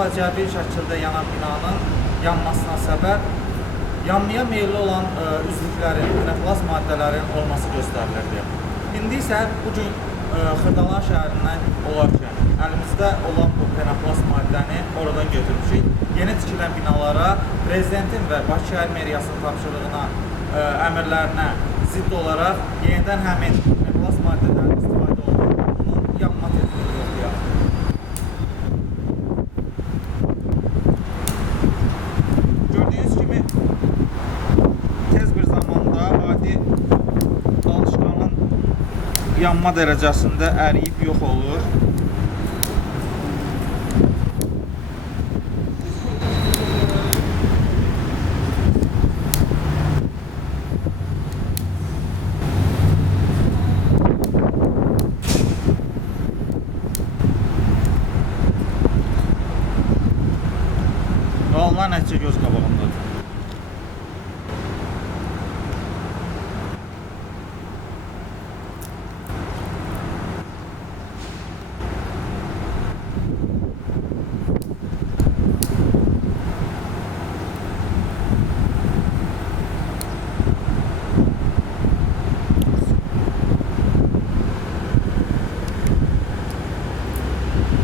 faciəvi şəkildə yanan binanın yanmasına səbəb yanmaya meyilli olan üzvüklərin, penoplast maddələrin olması göstərilirdi. İndi isə bugün Xırdalan şəhərindən olarkən əlimizdə olan bu penoplast maddəni oradan götürmüşük. Yeni tikilən binalara prezidentin və Bakı şəhər meriyasının tapşırığına, əmrlərinə zidd olaraq yenidən həmin penoplast maddədən istifadə olunur. Bunun yanma tədbiri yoxdur. Gördüyünüz kimi tez bir zamanda adi alışqanın yanma dərəcəsində əriyib yox olur. Alınan nəticə göz qabağındadır.